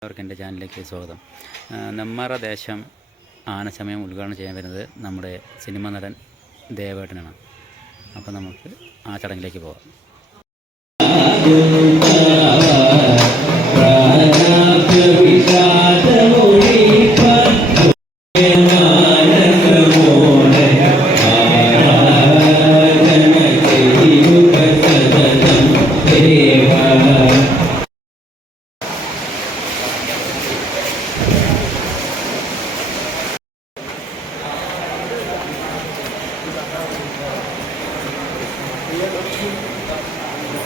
എല്ലാവർക്കും എന്റെ ചാനലിലേക്ക് സ്വാഗതം. നെമ്മാറ ദേശം ആനസമയം ഉദ്ഘാടനം ചെയ്യാൻ വരുന്നത് നമ്മുടെ സിനിമ നടൻ ദേവേട്ടനാണ്. അപ്പോൾ നമുക്ക് ആ ചടങ്ങിലേക്ക് പോകാം.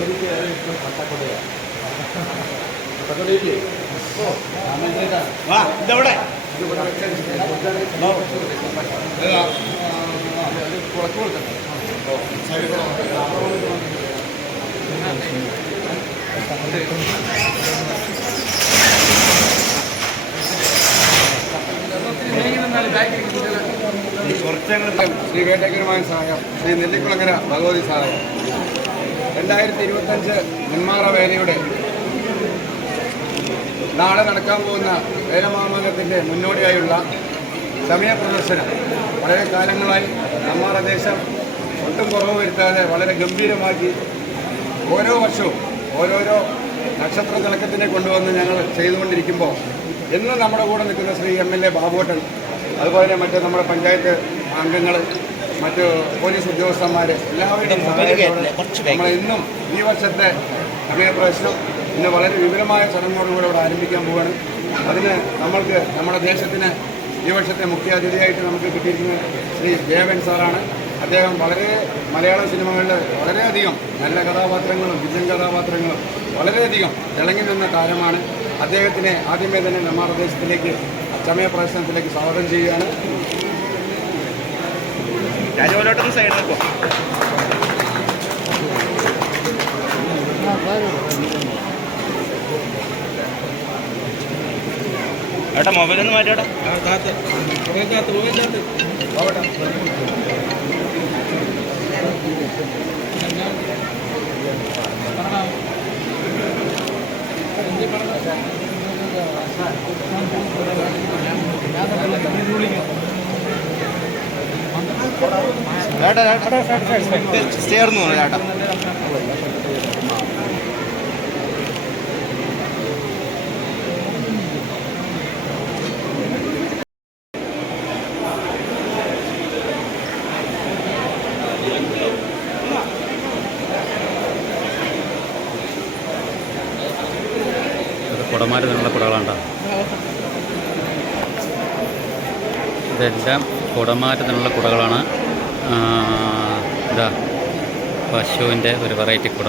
വേണം ശ്രീ വേട്ടയ്ക്കരുമായ സഹായം. ശ്രീ നെല്ലിക്കുളങ്ങര ഭഗവതി സഹായം. രണ്ടായിരത്തി ഇരുപത്തഞ്ച് നെന്മാറ വേലയുടെ നാളെ നടക്കാൻ പോകുന്ന വേലമാമകത്തിന്റെ മുന്നോടിയായുള്ള സമയ പ്രദർശനം. വളരെ കാലങ്ങളായി നെന്മാറ ദേശം ഒട്ടും കുറവ് വരുത്താതെ വളരെ ഗംഭീരമാക്കി ഓരോ വർഷവും ഓരോരോ നക്ഷത്ര തിളക്കത്തിനെ കൊണ്ടുവന്ന് ഞങ്ങൾ ചെയ്തുകൊണ്ടിരിക്കുമ്പോൾ എന്നും നമ്മുടെ കൂടെ നിൽക്കുന്ന Shri M L A Babuttan അതുപോലെ മറ്റ് നമ്മുടെ പഞ്ചായത്ത് അംഗങ്ങൾ മറ്റ് പോലീസ് ഉദ്യോഗസ്ഥന്മാർ എല്ലാവരുടെയും സഹായത്തോടെ നമ്മൾ ഇന്നും ഈ വർഷത്തെ സമയപ്രവേശനം ഇന്ന് വളരെ വിപുലമായ ചടങ്ങോടുകൂടെ ഇവിടെ ആരംഭിക്കാൻ പോവുകയാണ് അതിന് നമ്മൾക്ക് നമ്മുടെ ദേശത്തിന് ഈ വർഷത്തെ മുഖ്യ അതിഥിയായിട്ട് നമുക്ക് കിട്ടിയിരിക്കുന്നത് ശ്രീ ദേവൻ സാറാണ്. അദ്ദേഹം വളരെ മലയാള സിനിമകളിൽ വളരെയധികം നല്ല കഥാപാത്രങ്ങളും വിജൻ കഥാപാത്രങ്ങളും വളരെയധികം തിളങ്ങി നിന്ന താരമാണ്. അദ്ദേഹത്തിനെ ആദ്യമേ തന്നെ നമ്മുടെ ദേശത്തിലേക്ക് ചമയ പ്രശ്നത്തിലേക്ക് സ്വാഗതം ചെയ്യുകയാണ്. രാജമലോട്ടൊന്ന് സൈഡിൽ നിൽക്കോ ഏട്ടാ മൊബൈലൊന്ന് മാറ്റിയോട്ടാ ചേർന്നു ചേട്ടാ കുടമാര് തന്നെയുള്ള കുടകളാണ്ടാ ഇതെല്ലാം കുടമാറ്റത്തിനുള്ള കുടകളാണ് ഇതാ പശുവിന്റെ ഒരു വെറൈറ്റി കുട.